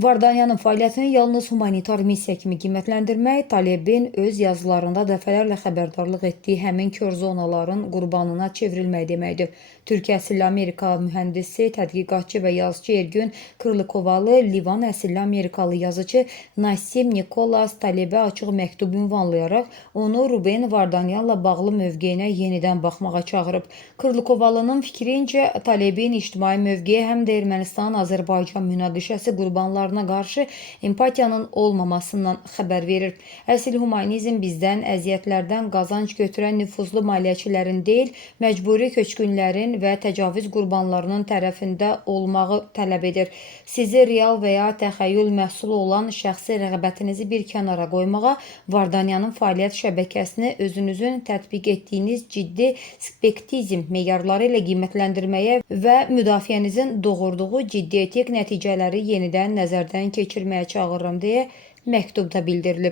Vardanyanın fəaliyyətini yalnız humanitar missiya kimi qiymətləndirmək, Talibin öz yazılarında dəfələrlə xəbərdarlıq etdiyi həmin kör zonaların qurbanına çevrilmək deməkdir. Türkiyə əsilli Amerika mühəndisi, tədqiqatçı və yazıcı Ergün Krlıkovalı Livan əsilli Amerikalı yazıcı Nassim Nikolas Talibə açıq məktub ünvanlayaraq onu Ruben Vardanyanla bağlı mövqeyinə yenidən baxmağa çağırıb. Krlıkovalının fikrincə, Talibin ictimai mövqeyi həm də Ermənistan-Azərbaycan münaqişəsi qurbanlarına qarşı empatiyanın olmamasından xəbər verir. Əsl humanizm bizdən əziyyətlərdən qazanc götürən nüfuzlu maliyyəçilərin deyil, məcburi köçkünlərin və təcavüz qurbanlarının tərəfində olmağı tələb edir. Sizi real və ya təxəyyül məhsulu olan şəxsi rəğbətinizi bir kənara qoymağa, Vardanyanın fəaliyyət şəbəkəsini özünüzün tətbiq etdiyiniz ciddi spektizm meyarları ilə qiymətləndirməyə və müdafiənizin doğurduğu ciddi etik nəticələri yenidən nəzərdən keçirməyə çağırıram deyə məktubda bildirilib.